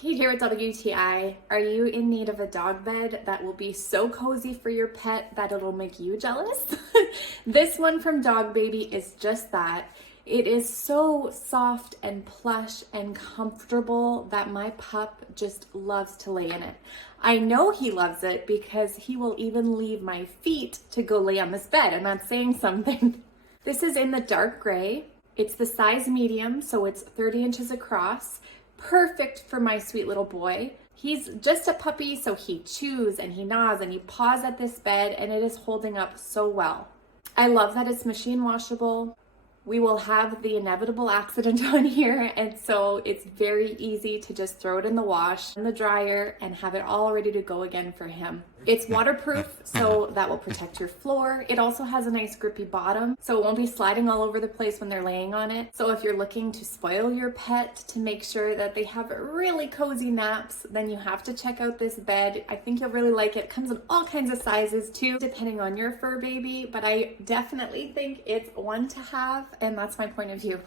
Kate here with WTI. Are you in need of a dog bed that will be so cozy for your pet that it'll make you jealous? This one from DogBaby is just that. It is so soft and plush and comfortable that my pup just loves to lay in it. I know he loves it because he will even leave my feet to go lay on this bed, and that's saying something. This is in the dark gray. It's the size medium, so it's 30 inches across. Perfect for my sweet little boy. He's just a puppy, so he chews and he gnaws and he paws at this bed, and it is holding up so well. I love that it's machine washable. We will have the inevitable accident on here, and so it's very easy to just throw it in the wash, in the dryer, and have it all ready to go again for him. It's waterproof, so that will protect your floor. It also has a nice grippy bottom, so it won't be sliding all over the place when they're laying on it. So if you're looking to spoil your pet to make sure that they have really cozy naps, then you have to check out this bed. I think you'll really like it. It comes in all kinds of sizes too, depending on your fur baby, but I definitely think it's one to have, and that's my point of view.